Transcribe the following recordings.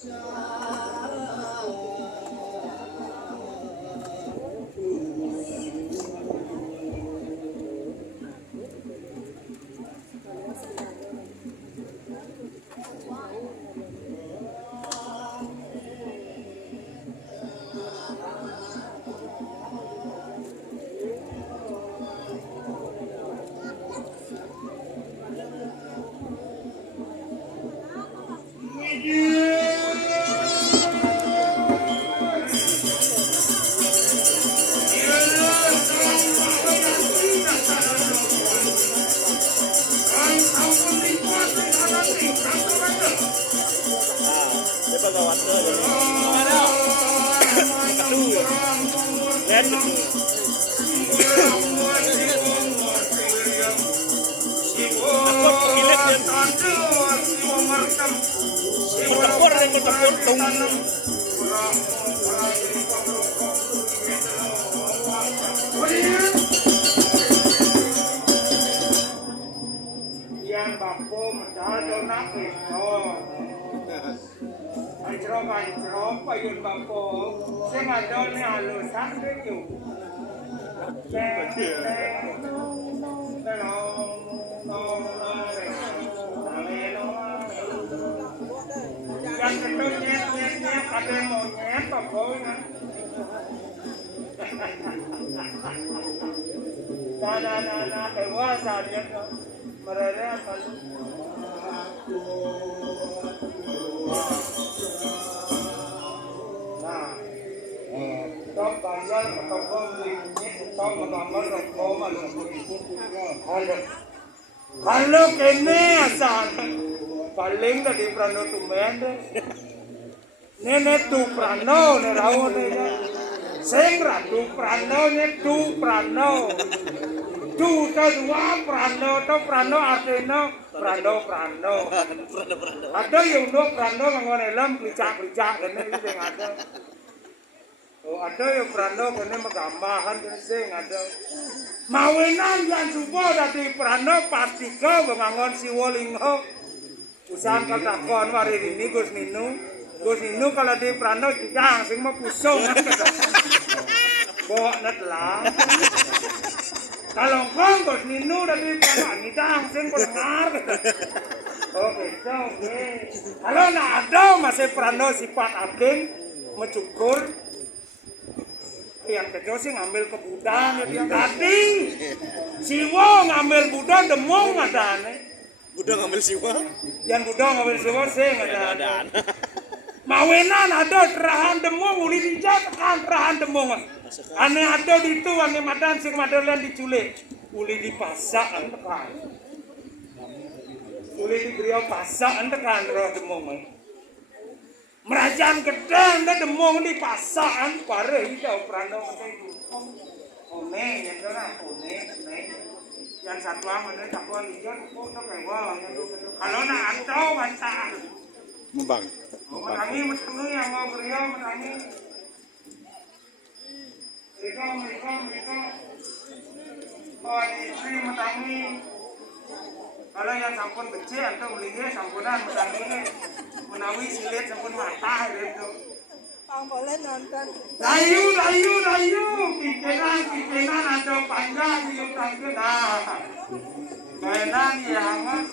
Yang bambu menjadi nak itu. Anjro payun bambu. Sing ada ni halusan itu. Yang kedua nyet ada monyet pokoknya. Nah, dewasa dia mereka kalau top banjar ketemu ini top menambah rokok malu. Kalau kene asal paling tadi prano tumen deh. Nenek tu prano nerawon deh. Sengra tu prano tu prano. Tu dua prano artinya prano. Ada yang dua prano ngangon elam pelicak ini yang ada. Oh ada yang prano kene megambahan sing ada. Mawenan yang subuh dari prano pastika bangun siwolingho. Usahan katakon wari ini Gus Ninu kalau di prano kijang sing mau pusung. Bawa netlah. Kalau Gus Ninu dari prano kijang sing pendengar. Oke. Kalau nak ada masih prano sifat aking mencukur. Yang kedua sih ngambil ke Buddha yang tadi Siwa ngambil Buddha demong ada aneh. Buddha ngambil Siwa? Yang Buddha ngambil Siwa sih ada. Mawenan ada terahan demong uli dijat kan terahan demong. Aneh ada di itu aneh madan sing madan diculik uli dipasak antekan. Uli diberi pasak antekan roh demong. Merajaan gedang dan demong di pasaan pare hijau prano itu. One yang mana one. Yang satu mana cakuan hijau kok tak kayak kalau nak atau bancaan. Membang. Menangi yang mau beliau menangi. Mereka. Oh ini menangi. Kalau yang sampun becek atau belinya sampunan menangi. Menawi silet sampun mata itu. Bang boleh nonton. Layu. Pikiran ada panjang di utang dah. Mainan jangan.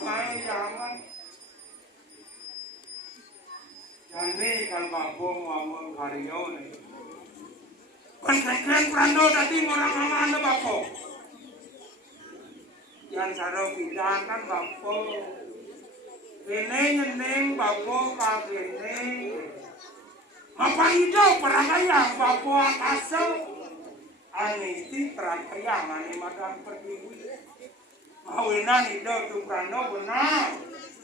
Jadi kalau babu ngomong karyo ni. Kan prando tadi orang mana babu. Yang sarung bilang kan babu. Ini nyeneng babu kagene. Apa itu perangkayang babu akasa? Anisti perangkayang ane makan pergi. Mawinan itu tu prano benar.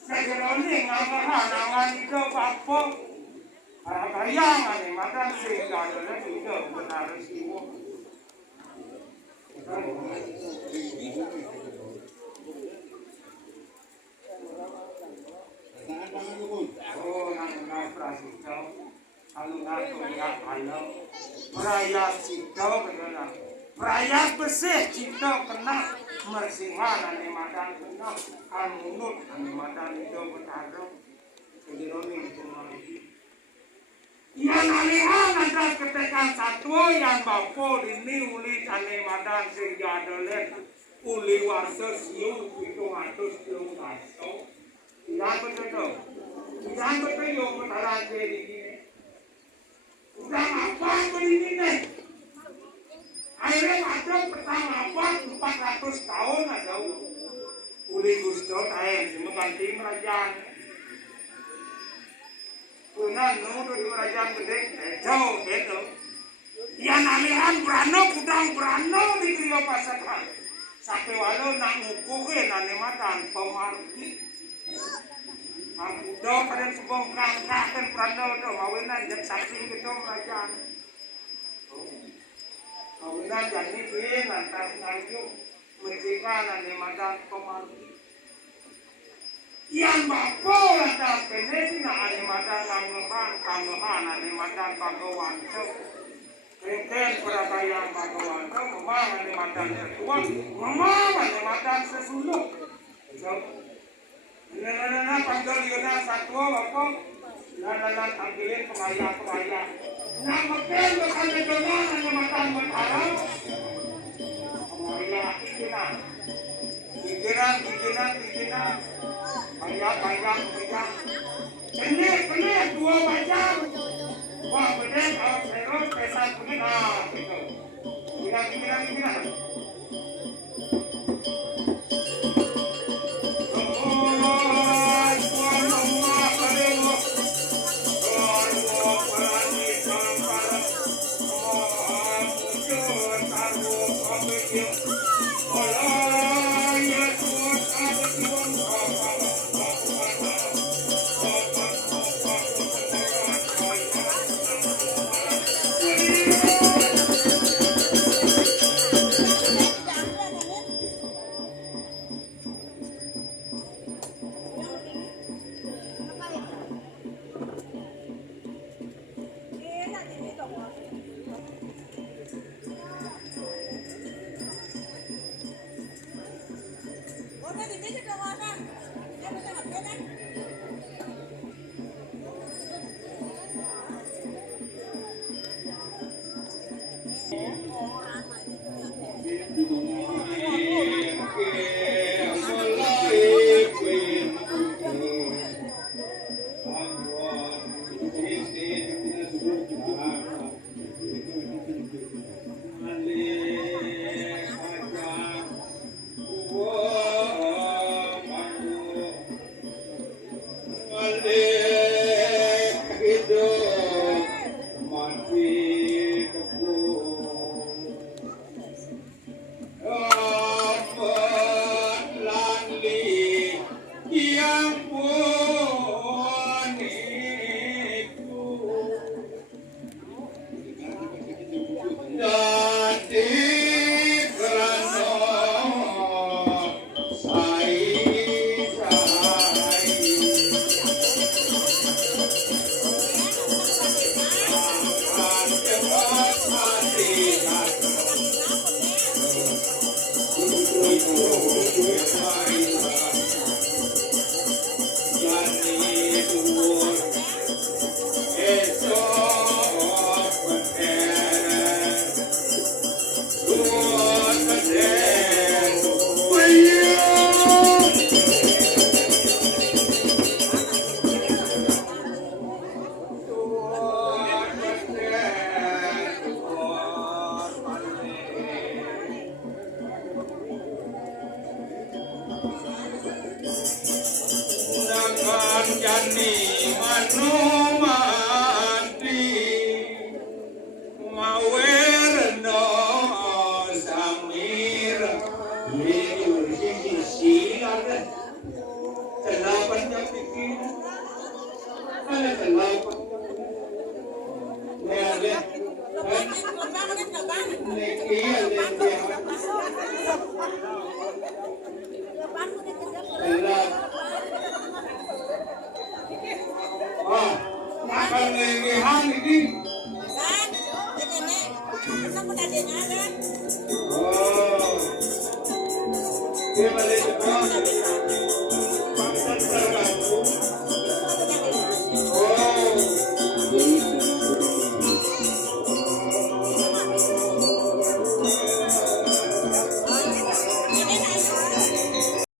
Segeroni ngamahan awan itu babu. Perangkayang ane makan sehingga itu benar siwo. Oh, nang prasito. Alungan kuliah alam. Perayaan cinta benar. Perayaan bersih cinta kena mersihan ane madan kena kanunut ane madan itu bertarung. Segeroni itu lagi. alihan ada ketekan satwa yang bapo dini uli kane madan sehingga dolen uli warso siu pitung atus pitung kaso yang betul yang mataran jadi ini udah apa ini nih akhirnya ada pertama apa 400 tahun ada uli gusto tayo semutan tim kerajaan Kunan nudu di kerajaan gede, jauh itu. Yang alihan berano, kudang berano di krio pasakan. Sampai walau nak ngukuhin nane matan pemargi. Ampudo kalian sebong kangkakan berano do mawinan jadi saksi gitu kerajaan. Mawinan jadi bin lantas ngajuk mencika nane matan pemargi. Yang bapo lantas penesi na animatan kamlehan animatan pagawanto kreten perabaya pagawanto memang animatan setua memang animatan sesuluk so nana panggil yuna satwa bapo nana ambilin pengaya nah makin bukan dengan animatan mentara pengaya ikinan banyak benar dua macam wah benar kalau serot pesan benar gitu kira